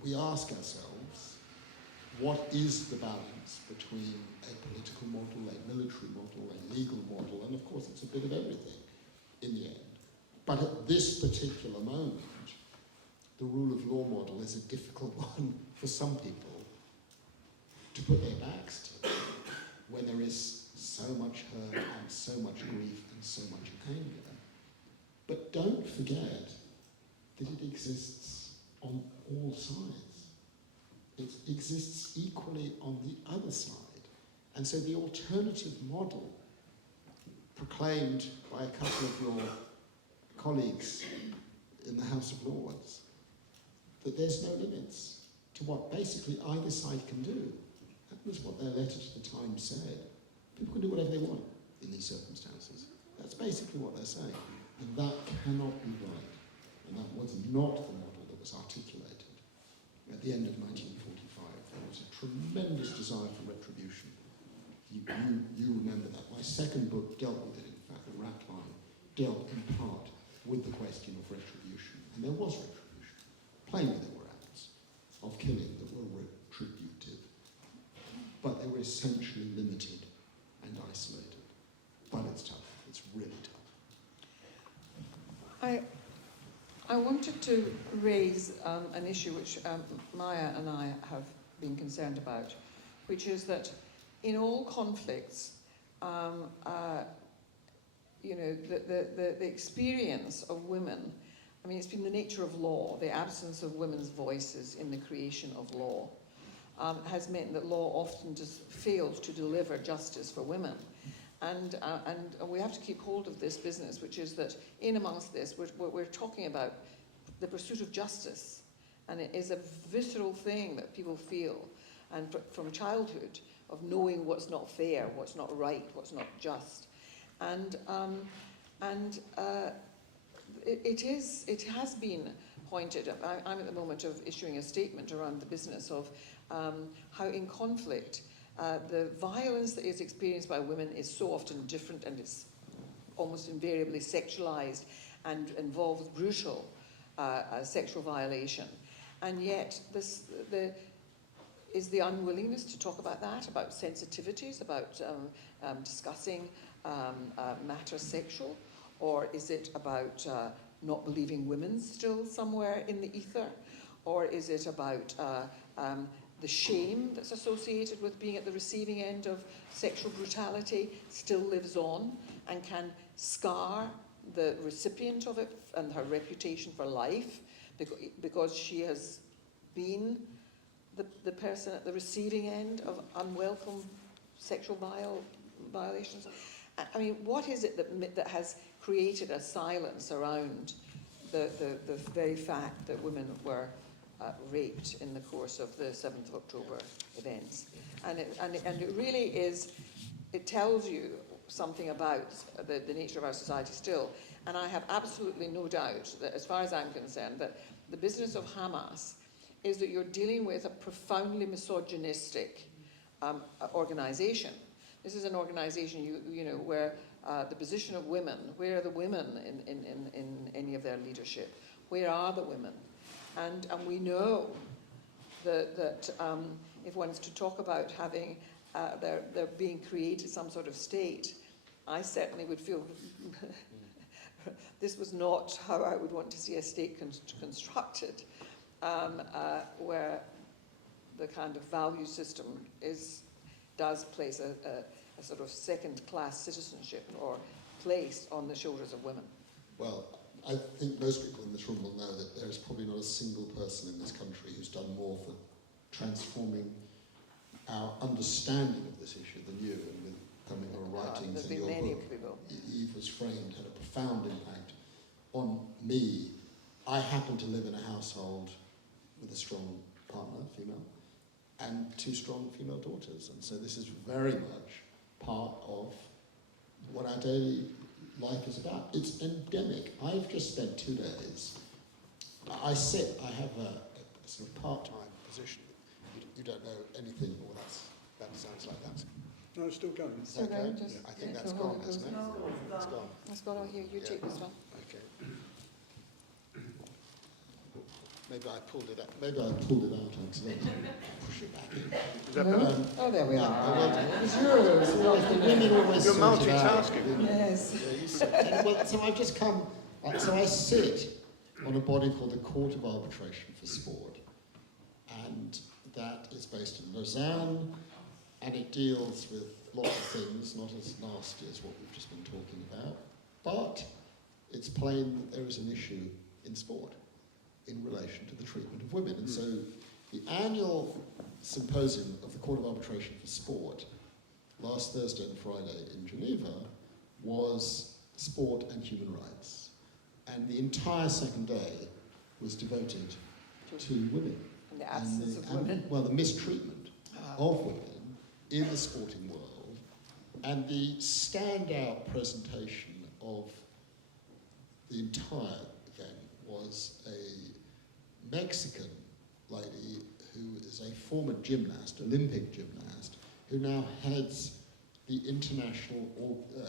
we ask ourselves, what is the balance between a political model, a military model, a legal model, and of course it's a bit of everything in the end. But at this particular moment, the rule of law model is a difficult one for some people to put their backs to when there is so much hurt and so much grief and so much anger. But don't forget that it exists on all sides. It exists equally on the other side. And so the alternative model proclaimed by a couple of your colleagues in the House of Lords, that there's no limits to what basically either side can do. That was what their letter to the Times said. People can do whatever they want in these circumstances. That's basically what they're saying. And that cannot be right. And that was not the model that was articulated at the end of 1945. There was a tremendous desire for retribution. You remember that. My second book dealt with it, in fact, The Rat Line, dealt in part with the question of retribution. And there was retribution. Plainly there were acts of killing that were retributive. But they were essentially limited and isolated. But it's tough. It's really tough. I wanted to raise an issue which Maya and I have been concerned about, which is that in all conflicts, you know, the experience of women, I mean, it's been the nature of law, the absence of women's voices in the creation of law, has meant that law often just fails to deliver justice for women. And we have to keep hold of this business, which is that in amongst this, we're talking about the pursuit of justice. And it is a visceral thing that people feel, and from childhood, of knowing what's not fair, what's not right, what's not just. And it has been pointed, I'm at the moment of issuing a statement around the business of how in conflict, the violence that is experienced by women is so often different, and it's almost invariably sexualized and involves brutal sexual violation. And yet is the unwillingness to talk about that, about sensitivities, about discussing matters sexual, or is it about not believing women still somewhere in the ether, or is it about the shame that's associated with being at the receiving end of sexual brutality still lives on and can scar the recipient of it and her reputation for life because she has been the person at the receiving end of unwelcome sexual violations? I mean, what is it that has created a silence around the very fact that women were raped in the course of the 7th of October events? And it really is, it tells you something about the nature of our society still. And I have absolutely no doubt that, as far as I'm concerned, that the business of Hamas is that you're dealing with a profoundly misogynistic organisation. This is an organisation, you know, where the position of women, where are the women in any of their leadership? Where are the women? And we know that if one's to talk about having there being created some sort of state, I certainly would feel this was not how I would want to see a state constructed, where the kind of value system does place a sort of second-class citizenship or place on the shoulders of women. Well, I think most people in this room will know that there is probably not a single person in this country who's done more for transforming our understanding of this issue than you, and with coming your writings and your book, Eve Was Framed, had a profound impact on me. I happen to live in a household with a strong partner, female, and 2 strong female daughters, and so this is very much part of what our daily life is about. It's endemic. I've just spent 2 days. I have a sort of part-time position. You don't know anything, or that sounds like that. No, it's still going. Still going, just, I think that's gone, hasn't it? No, It's gone. Let's go on here. You take this one. Okay. Maybe I pulled it out accidentally. Push it back in. Is that better? Oh, there we are. It's yours. The women always You're sort it out. multitasking. Yes. Yeah, you sort it. Well, so I've just come. So I sit on a body called the Court of Arbitration for Sport, and that is based in Lausanne, and it deals with lots of things, not as nasty as what we've just been talking about, but it's plain that there is an issue in sport in relation to the treatment of women. And so the annual symposium of the Court of Arbitration for Sport last Thursday and Friday in Geneva was sport and human rights. And the entire second day was devoted to women. In the absence of women. Well, the mistreatment of women in the sporting world, and the standout presentation of the entire event was a Mexican lady who is a former gymnast, Olympic gymnast, who now heads the International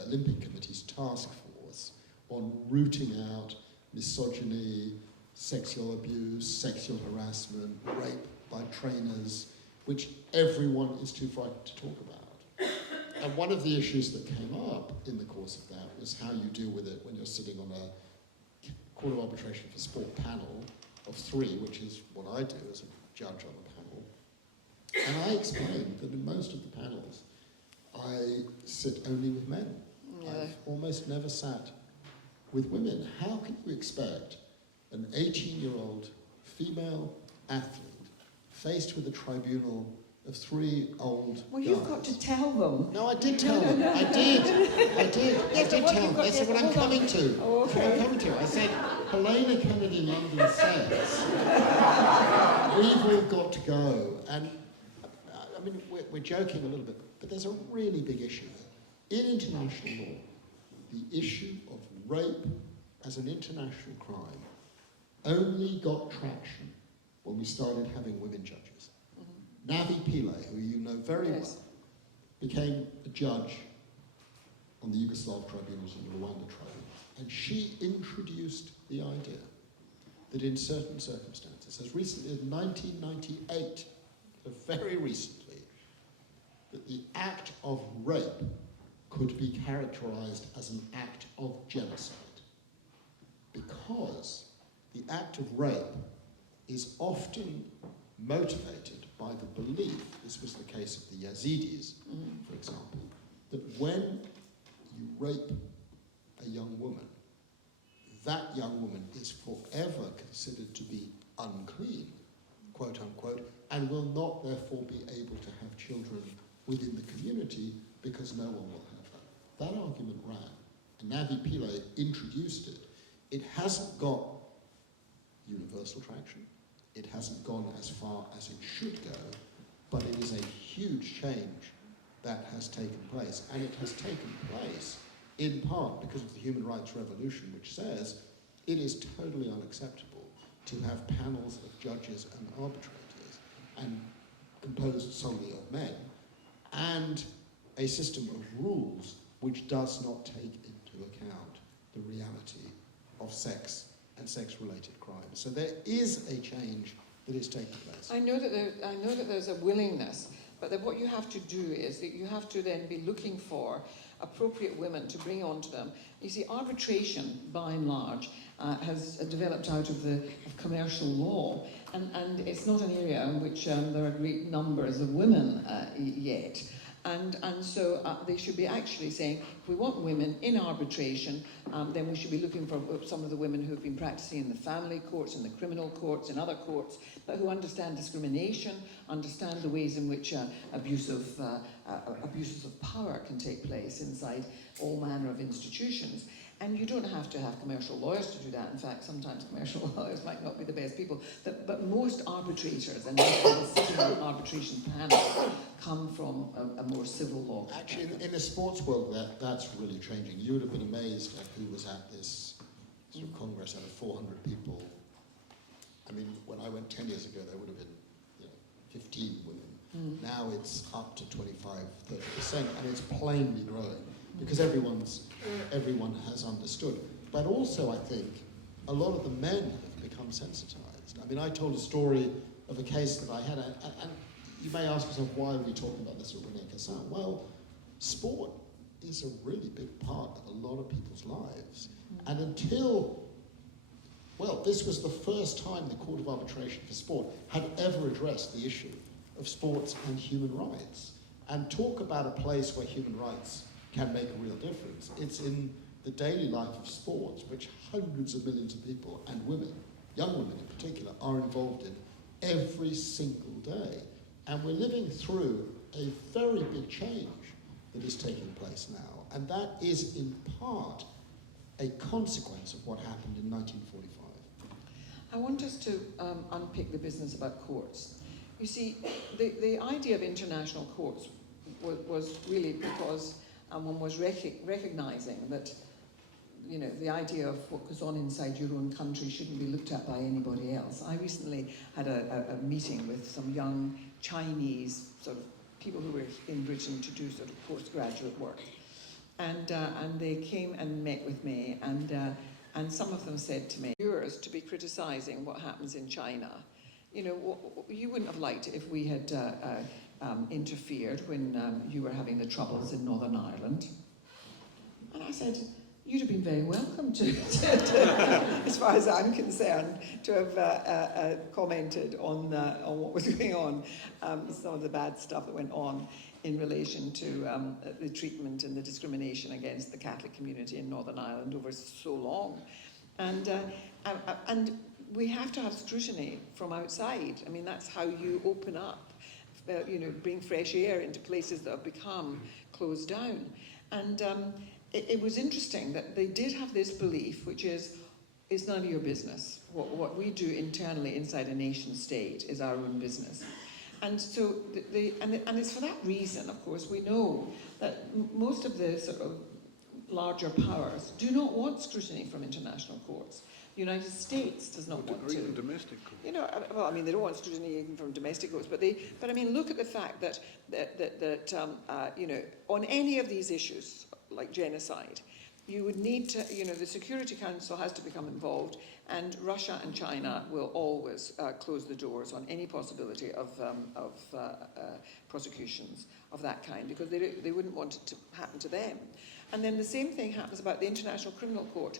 Olympic Committee's task force on rooting out misogyny, sexual abuse, sexual harassment, rape by trainers, which everyone is too frightened to talk about. And one of the issues that came up in the course of that was how you deal with it when you're sitting on a Court of Arbitration for Sport panel of 3, which is what I do as a judge on a panel. And I explained that in most of the panels, I sit only with men. Yeah. I've almost never sat with women. How can you expect an 18-year-old female athlete faced with a tribunal of 3 old Well, guys? you've got to tell them. No, I did tell them. I did Yes, but tell what them. you've got That's to- what I'm hold on. coming to. Oh, That's what I'm okay. coming to. I said, Helena Kennedy London says, we've all got to go. And, I mean, we're joking a little bit, but there's a really big issue here. In international law, the issue of rape as an international crime only got traction when we started having women judges. Navi Pillay, who you know very Yes. well, became a judge on the Yugoslav tribunals and the Rwanda tribunals. And she introduced the idea that in certain circumstances, as recently as 1998, very recently that the act of rape could be characterized as an act of genocide, because the act of rape is often motivated by the belief, this was the case of the Yazidis, for example, that when you rape a young woman, that young woman is forever considered to be unclean, quote unquote, and will not therefore be able to have children within the community because no one will have her. That argument ran, and Navi Pillay introduced it. It hasn't got universal traction. It hasn't gone as far as it should go, but it is a huge change that has taken place. And it has taken place in part because of the human rights revolution, which says it is totally unacceptable to have panels of judges and arbitrators and composed solely of men, and a system of rules which does not take into account the reality of sex and sex-related crimes. So there is a change that is taking place. I know that there's a willingness, but that what you have to do is that you have to then be looking for appropriate women to bring onto them. You see, arbitration, by and large, has developed out of commercial law, and it's not an area in which there are great numbers of women yet. And so they should be actually saying, if we want women in arbitration, then we should be looking for some of the women who have been practicing in the family courts, in the criminal courts, in other courts, but who understand discrimination, understand the ways in which abuses of power can take place inside all manner of institutions. And you don't have to have commercial lawyers to do that. In fact, sometimes commercial lawyers might not be the best people. But most arbitrators and people sitting on arbitration panels come from a more civil law. Actually, in the sports world, that's really changing. You would have been amazed at who was at this sort of congress out of 400 people. I mean, when I went 10 years ago, there would have been 15 women. Now it's up to 25, 30%, and it's plainly growing, because everyone has understood. But also, I think, a lot of the men have become sensitized. I mean, I told a story of a case that I had, and you may ask yourself, why are we talking about this with René Cassin? Well, sport is a really big part of a lot of people's lives. And until, well, this was the first time the Court of Arbitration for Sport had ever addressed the issue of sports and human rights. And talk about a place where human rights can make a real difference. It's in the daily life of sports, which hundreds of millions of people, and women, young women in particular, are involved in every single day. And we're living through a very big change that is taking place now. And that is in part a consequence of what happened in 1945. I want us to unpick the business about courts. You see, the idea of international courts was really because one was recognizing that, you know, the idea of what goes on inside your own country shouldn't be looked at by anybody else. I recently had a meeting with some young Chinese sort of people who were in Britain to do sort of postgraduate work. And they came and met with me, and some of them said to me, yours to be criticising what happens in China. You know, you wouldn't have liked it if we had interfered when you were having the troubles in Northern Ireland. And I said, you'd have been very welcome to as far as I'm concerned, to have commented on what was going on, some of the bad stuff that went on in relation to the treatment and the discrimination against the Catholic community in Northern Ireland over so long. And we have to have scrutiny from outside. I mean, that's how you open up, you know, bring fresh air into places that have become closed down. And it was interesting that they did have this belief, which is, it's none of your business. What we do internally inside a nation state is our own business. And so, and it's for that reason, of course, we know that most of the sort of larger powers do not want scrutiny from international courts. The United States does not want to. Even domestic courts. You know, well, I mean, they don't want scrutiny even from domestic courts, but I mean, look at the fact that you know, on any of these issues like genocide, you would need to, the Security Council has to become involved, and Russia and China will always close the doors on any possibility of prosecutions of that kind, because they wouldn't want it to happen to them. And then the same thing happens about the International Criminal Court.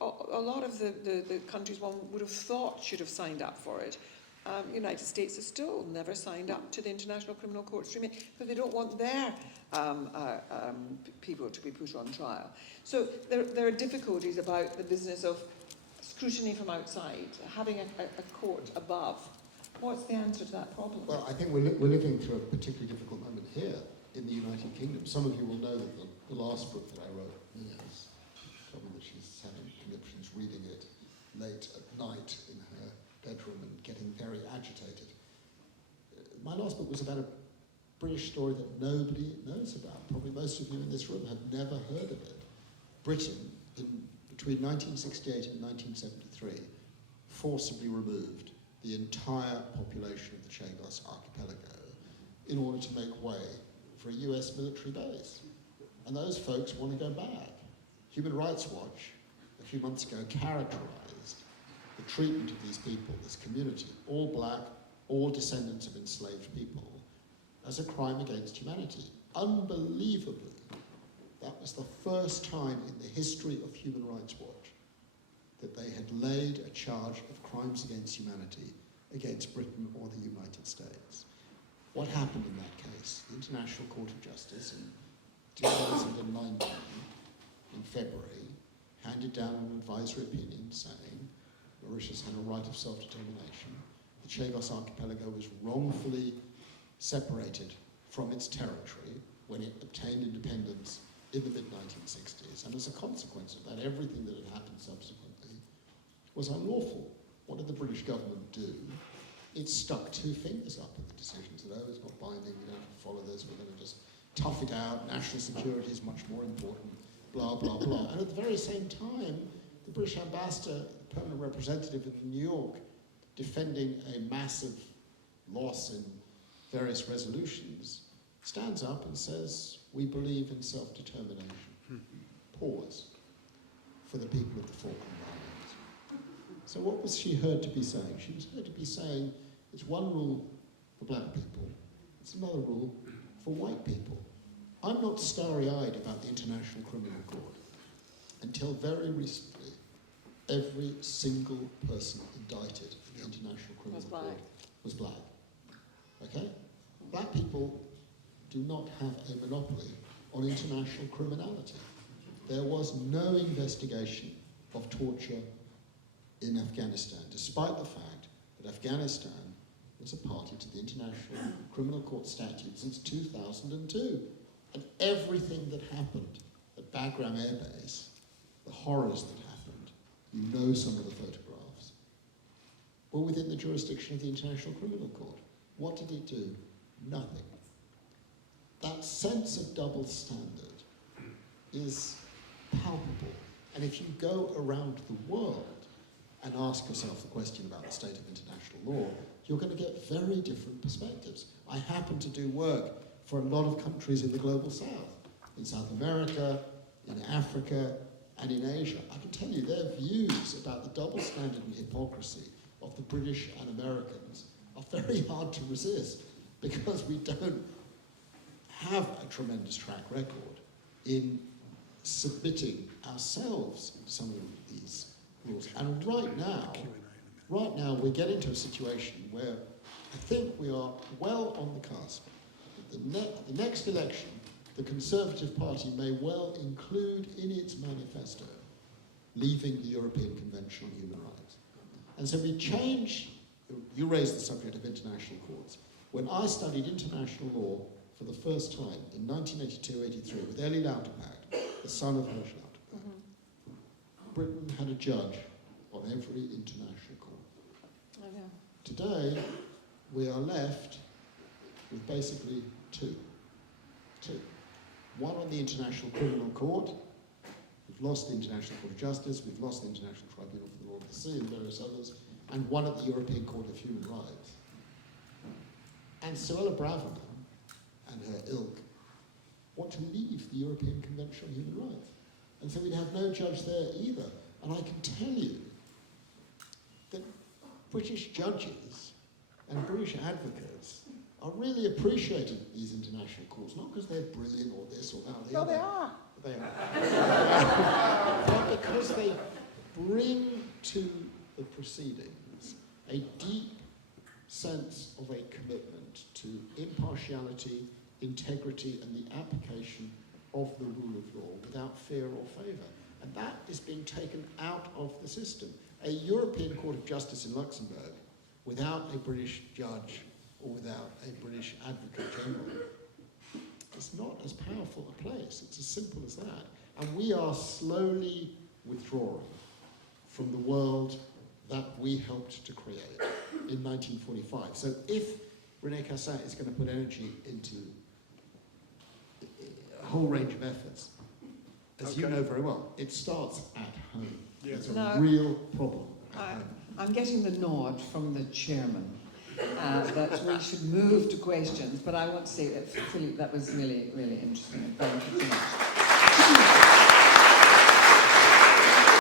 A lot of the countries one would have thought should have signed up for it. United States has still never signed up to the International Criminal Court streaming because they don't want their people to be put on trial. So there are difficulties about the business of scrutiny from outside, having a court above. What's the answer to that problem? Well, I think we're living through a particularly difficult moment here in the United Kingdom. Some of you will know that the last book that I wrote, Mia's, told me that she's having conniptions reading it late at night in her bedroom and getting very agitated. My last book was about a British story that nobody knows about. Probably most of you in this room have never heard of it. Britain, between 1968 and 1973, forcibly removed the entire population of the Chagos archipelago in order to make way for a US military base. And those folks want to go back. Human Rights Watch, a few months ago, characterized the treatment of these people, this community, all black, all descendants of enslaved people, as a crime against humanity. Unbelievably, that was the first time in the history of Human Rights Watch that they had laid a charge of crimes against humanity against Britain or the United States. What happened in that case? The International Court of Justice in 2019, in February, handed down an advisory opinion saying Mauritius had a right of self-determination. The Chagos archipelago was wrongfully separated from its territory when it obtained independence in the mid-1960s, and as a consequence of that, everything that had happened subsequently was unlawful. What did the British government do? It stuck two fingers up at the decision, said, oh, it's not binding, we don't have to follow this, we're going to just tough it out, national security is much more important, blah, blah, blah. And at the very same time, the British ambassador, the permanent representative in New York, defending a massive loss in various resolutions, stands up and says, we believe in self-determination. Pause. For the people of the Falkland Islands. So what was she heard to be saying? She was heard to be saying, it's one rule for black people, it's another rule for white people. I'm not starry-eyed about the International Criminal Court. Until very recently, every single person indicted in the International Criminal Court was black. Okay? Black people do not have a monopoly on international criminality. There was no investigation of torture in Afghanistan, despite the fact that Afghanistan was a party to the International Criminal Court statute since 2002. And everything that happened at Bagram Air Base, the horrors that happened, you know some of the photographs, were within the jurisdiction of the International Criminal Court. What did it do? Nothing. That sense of double standard is palpable. And if you go around the world and ask yourself the question about the state of international law, you're going to get very different perspectives. I happen to do work for a lot of countries in the global south, in South America, in Africa, and in Asia. I can tell you their views about the double standard and hypocrisy of the British and Americans are very hard to resist, because we don't have a tremendous track record in submitting ourselves to some of these rules. And right now we're getting to a situation where I think we are well on the cusp. The next election, the Conservative Party may well include in its manifesto leaving the European Convention on Human Rights. And so we change, you raised the subject of international courts. When I studied international law for the first time in 1982-83 with Eli Lauterpacht, the son of Hersch Lauterpacht, Britain had a judge on every international court. I know. Today, we are left with basically two. One on the International Criminal Court. We've lost the International Court of Justice, we've lost the International Tribunal for the Law of the Sea and various others, and one at the European Court of Human Rights. And Suella Braverman and her ilk want to leave the European Convention on Human Rights. And so we'd have no judge there either. And I can tell you that British judges and British advocates are really appreciating these international courts, not because they're brilliant or this or that or the other. they are. They are. But because they bring to the proceedings a deep sense of a commitment to impartiality, integrity, and the application of the rule of law without fear or favour. And that is being taken out of the system. A European Court of Justice in Luxembourg, without a British judge or without a British advocate general, is not as powerful a place. It's as simple as that. And we are slowly withdrawing from the world that we helped to create in 1945. So if René Cassin is going to put energy into a whole range of efforts, as you know very well, it starts at home. Yes. There's a real problem at home. I'm getting the nod from the chairman that we should move to questions, but I want to say that, Philippe, that was really, really interesting. Thank you so much.